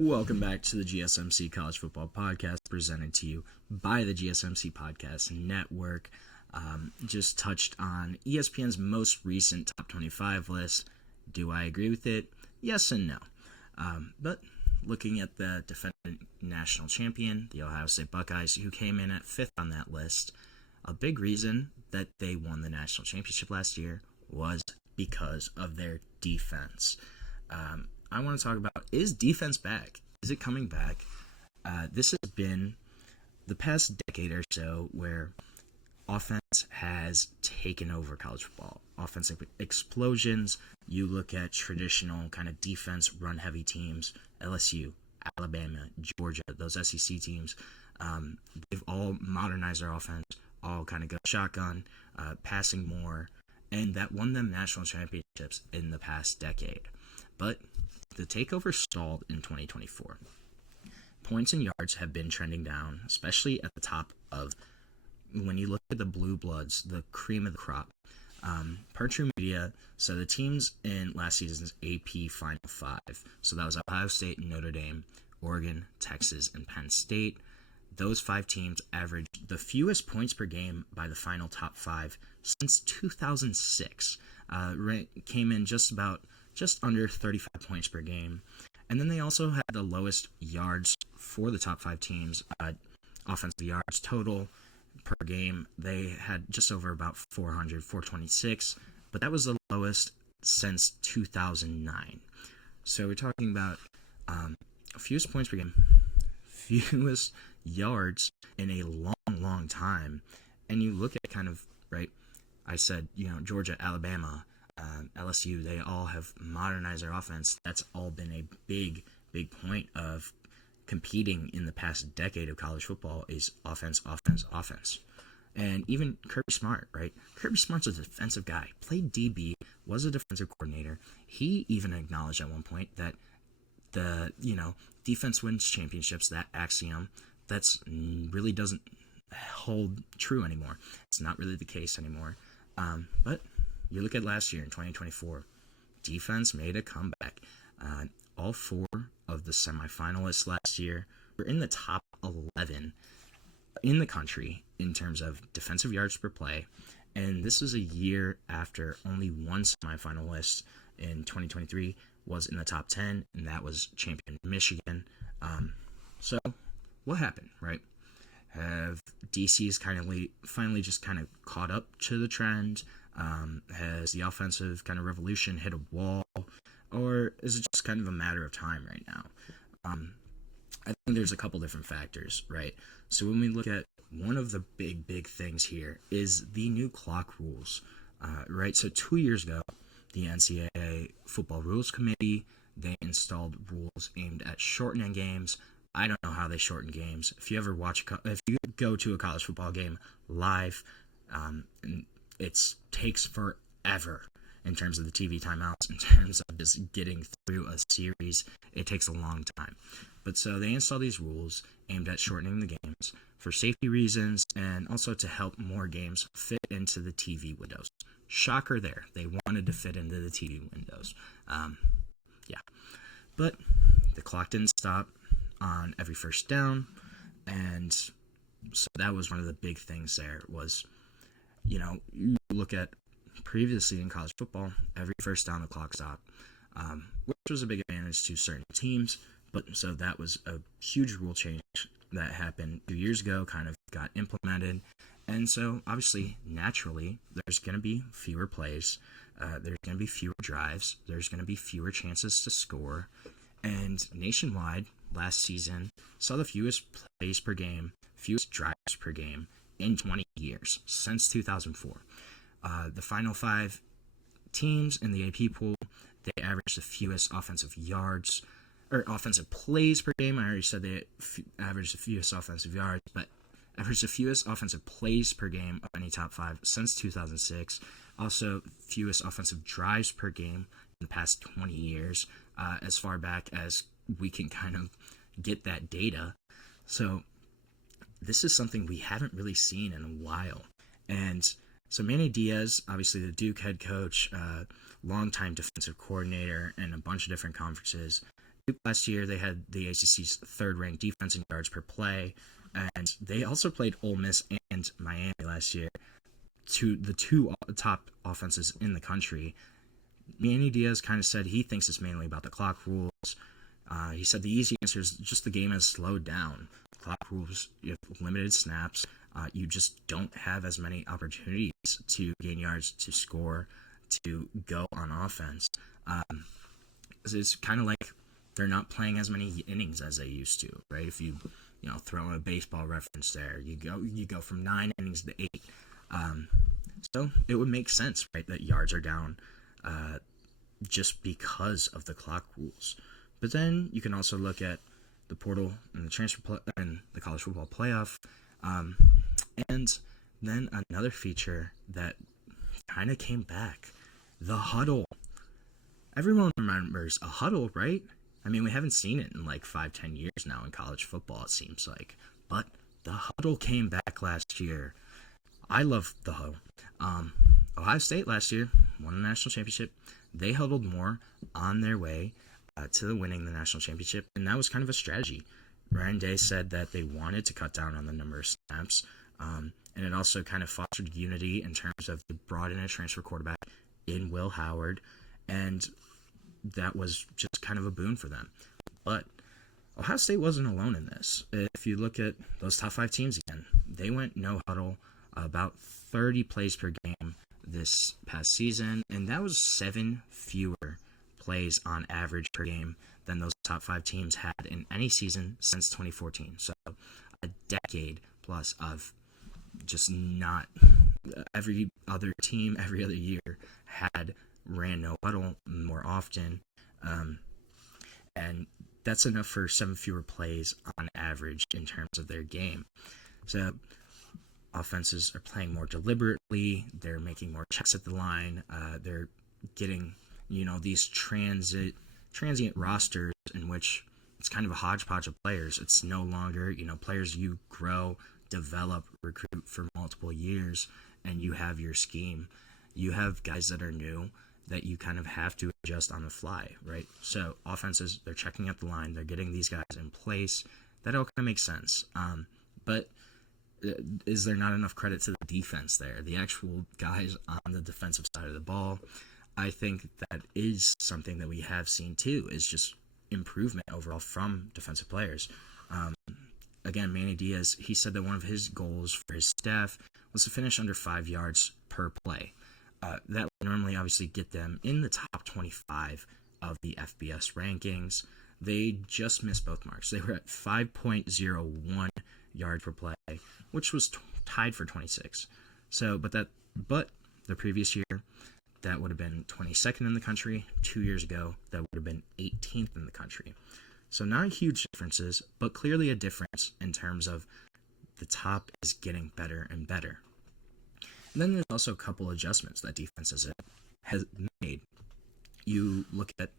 Welcome back to the GSMC College Football Podcast, presented to you by the GSMC Podcast Network. Just touched on ESPN's most recent top 25 list. Do I agree with it? Yes and no. But looking at the defending national champion, the Ohio State Buckeyes, who came in at 5th on that list, a big reason that they won the national championship last year was because of their defense. I want to talk about, is defense back? Is it coming back? This has been the past decade or so where offense has taken over college football. Offensive explosions. You look at traditional kind of defense run-heavy teams, LSU, Alabama, Georgia, those SEC teams. They've all modernized their offense, all kind of go shotgun, passing more, and that won them national championships in the past decade. But the takeover stalled in 2024. Points and yards have been trending down, especially at the top of, when you look at the blue bloods, the cream of the crop. Per True Media, so the teams in last season's AP Final Five, so that was Ohio State, Notre Dame, Oregon, Texas, and Penn State. Those 5 teams averaged the fewest points per game by the final top 5 since 2006. Came in just under 35 points per game. And then they also had the lowest yards for the top 5 teams, offensive yards total per game. They had just over about 426, but that was the lowest since 2009. So we're talking about fewest points per game, fewest yards in a long time. And you look at kind of, right, I said, Georgia, Alabama, LSU, they all have modernized their offense. That's all been a big point of competing in the past decade of college football is offense. And even Kirby Smart, right? Kirby Smart's a defensive guy, played DB, was a defensive coordinator. He even acknowledged at one point that the, defense wins championships, that axiom, that's really doesn't hold true anymore. It's not really the case anymore. But you look at last year in 2024, defense made a comeback. All 4 of the semifinalists last year were in the top 11 in the country in terms of defensive yards per play. And this is a year after only one semifinalist in 2023 was in the top 10, and that was champion Michigan. So what happened, right? Have DC's finally just kind of caught up to the trend? Has the offensive kind of revolution hit a wall, or is it just kind of a matter of time right now? I think there's a couple different factors, right? So when we look at one of the big things here is the new clock rules, right? So 2 years ago, the NCAA Football Rules Committee, they installed rules aimed at shortening games. I don't know how they shorten games. If you go to a college football game live, it takes forever in terms of the TV timeouts, in terms of just getting through a series. It takes a long time. But so they install these rules aimed at shortening the games for safety reasons and also to help more games fit into the TV windows. Shocker there. They wanted to fit into the TV windows. But the clock didn't stop on every first down, and so that was one of the big things there was, you look at previously in college football, every first down the clock stopped, which was a big advantage to certain teams. But so that was a huge rule change that happened 2 years ago, kind of got implemented. And so obviously, naturally, there's going to be fewer plays. There's going to be fewer drives. There's going to be fewer chances to score. And nationwide, last season, saw the fewest plays per game, fewest drives per game in 20 years, since 2004. The final 5 teams in the AP pool, they averaged the fewest offensive plays per game. I already said they averaged the fewest offensive yards, but averaged the fewest offensive plays per game of any top 5 since 2006. Also, fewest offensive drives per game in the past 20 years, as far back as we can kind of get that data. So this is something we haven't really seen in a while. And so Manny Diaz, obviously the Duke head coach, longtime defensive coordinator in a bunch of different conferences, Duke last year, they had the ACC's third-ranked defense in yards per play, and they also played Ole Miss and Miami last year, the two top offenses in the country. Manny Diaz kind of said he thinks it's mainly about the clock rules. He said the easy answer is just the game has slowed down. Clock rules, you have limited snaps. You just don't have as many opportunities to gain yards, to score, to go on offense. It's kind of like they're not playing as many innings as they used to, right? If you throw in a baseball reference there, you go from 9 innings to 8. So it would make sense, right, that yards are down just because of the clock rules. But then you can also look at the portal and the transfer and the college football playoff, and then another feature that kind of came back, the huddle. Everyone remembers a huddle, right? I mean, we haven't seen it in like 5-10 years now in college football, it seems like. But the huddle came back last year. I love the huddle. Ohio State last year won the national championship. They huddled more on their way to winning the national championship, and that was kind of a strategy. Ryan Day said that they wanted to cut down on the number of snaps, and it also kind of fostered unity in terms of they brought in a transfer quarterback in Will Howard, and that was just kind of a boon for them. But Ohio State wasn't alone in this. If you look at those top 5 teams again, they went no huddle about 30 plays per game this past season, and that was 7 fewer plays on average per game than those top 5 teams had in any season since 2014. So a decade plus of just not every other team every other year had ran no huddle more often, and that's enough for 7 fewer plays on average in terms of their game. So offenses are playing more deliberately, they're making more checks at the line, they're getting these transient rosters in which it's kind of a hodgepodge of players. It's no longer players you grow, develop, recruit for multiple years, and you have your scheme. You have guys that are new that you kind of have to adjust on the fly, right? So offenses, they're checking at the line, they're getting these guys in place. That all kind of makes sense. But is there not enough credit to the defense there? The actual guys on the defensive side of the ball, I think that is something that we have seen too, is just improvement overall from defensive players. Again, Manny Diaz, he said that one of his goals for his staff was to finish under 5 yards per play. That would normally obviously get them in the top 25 of the FBS rankings. They just missed both marks. They were at 5.01 yards per play, which was tied for 26. So, but the previous year, that would have been 22nd in the country. 2 years ago, that would have been 18th in the country. So not huge differences, but clearly a difference in terms of the top is getting better and better. And then there's also a couple adjustments that defenses has made. You look at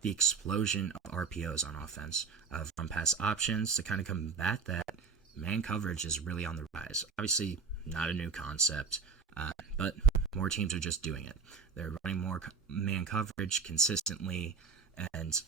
the explosion of RPOs on offense, of run-pass options to kind of combat that. Man coverage is really on the rise. Obviously, not a new concept, but more teams are just doing it. They're running more man coverage consistently, and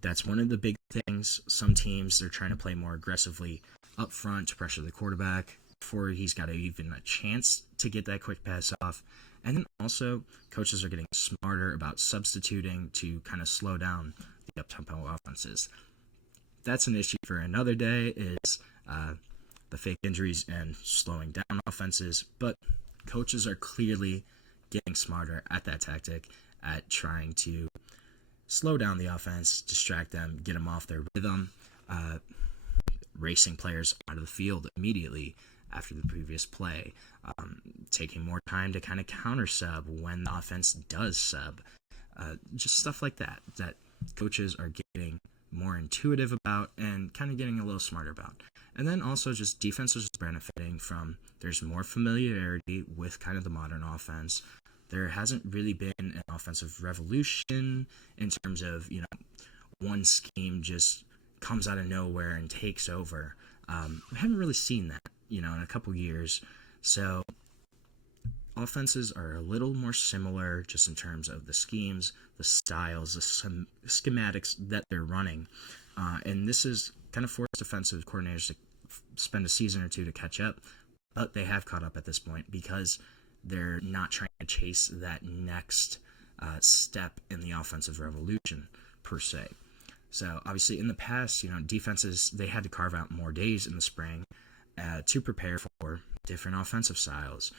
that's one of the big things. Some teams, they're trying to play more aggressively up front to pressure the quarterback before he's got even a chance to get that quick pass off. And then also, coaches are getting smarter about substituting to kind of slow down the up-tempo offenses. That's an issue for another day, is the fake injuries and slowing down offenses. But coaches are clearly getting smarter at that tactic, at trying to slow down the offense, distract them, get them off their rhythm, racing players out of the field immediately after the previous play, taking more time to kind of counter sub when the offense does sub, just stuff like that coaches are getting more intuitive about and kind of getting a little smarter about. And then also just defenses benefiting from, there's more familiarity with kind of the modern offense. There hasn't really been an offensive revolution in terms of, one scheme just comes out of nowhere and takes over. We haven't really seen that, in a couple years. So offenses are a little more similar just in terms of the schemes, the styles, the schematics that they're running. And this is kind of forced defensive coordinators to spend a season or two to catch up. But they have caught up at this point because they're not trying to chase that next step in the offensive revolution, per se. So, obviously, in the past, defenses, they had to carve out more days in the spring to prepare for different offensive styles.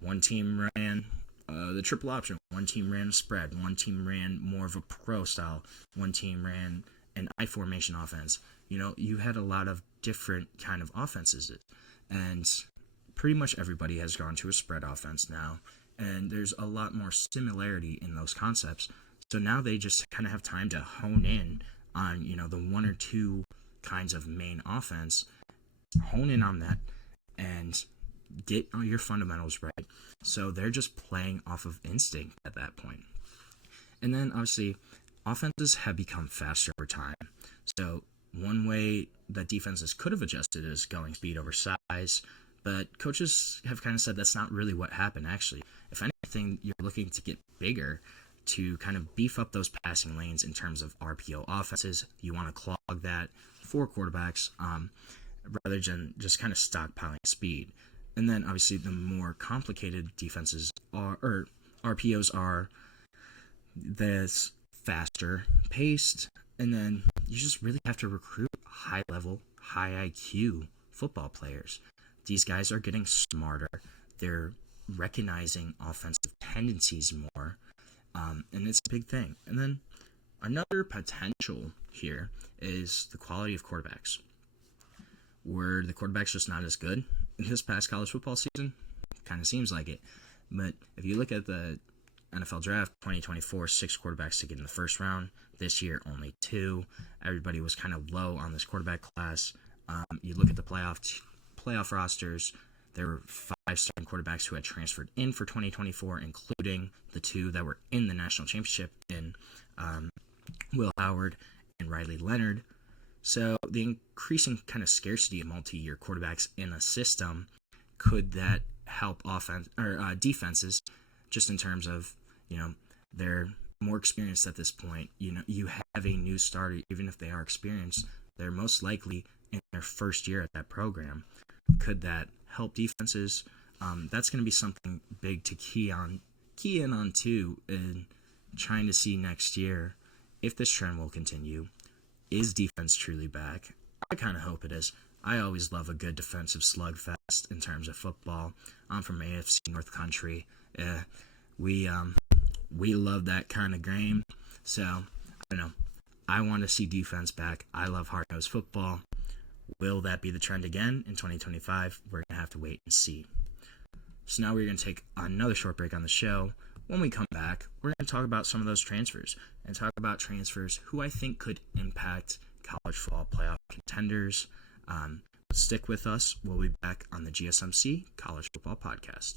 One team ran the triple option, one team ran a spread, one team ran more of a pro style, one team ran an I formation offense. You had a lot of different kind of offenses, and pretty much everybody has gone to a spread offense now, and there's a lot more similarity in those concepts. So now they just kind of have time to hone in on, the one or two kinds of main offense, hone in on that, and get your fundamentals right. So they're just playing off of instinct at that point. And then, obviously, offenses have become faster over time. So one way that defenses could have adjusted is going speed over size, but coaches have kind of said that's not really what happened, actually. If anything, you're looking to get bigger to kind of beef up those passing lanes in terms of RPO offenses. You want to clog that for quarterbacks rather than just kind of stockpiling speed. And then, obviously, the more complicated defenses or RPOs are, this faster paced, and then you just really have to recruit high-level, high IQ football players. These guys are getting smarter. They're recognizing offensive tendencies more, and it's a big thing. And then another potential here is the quality of quarterbacks. Were the quarterbacks just not as good in this past college football season? Kind of seems like it. But if you look at the NFL draft 2024, 6 quarterbacks to get in the first round. This year, only 2. Everybody was kind of low on this quarterback class. You look at the playoff rosters. There were 5 starting quarterbacks who had transferred in for 2024, including the 2 that were in the national championship in Will Howard and Riley Leonard. So the increasing kind of scarcity of multi-year quarterbacks in a system, could that help defenses just in terms of, they're more experienced at this point. You have a new starter, even if they are experienced, they're most likely in their first year at that program. Could that help defenses? That's going to be something big to key in on too, in trying to see next year if this trend will continue. Is defense truly back? I kind of hope it is. I always love a good defensive slugfest in terms of football. I'm from AFC North Country. We love that kind of game. So, I don't know. I want to see defense back. I love hard-nosed football. Will that be the trend again in 2025? We're going to have to wait and see. So now we're going to take another short break on the show. When we come back, we're going to talk about some of those transfers and talk about transfers who I think could impact college football playoff contenders. Stick with us. We'll be back on the GSMC College Football Podcast.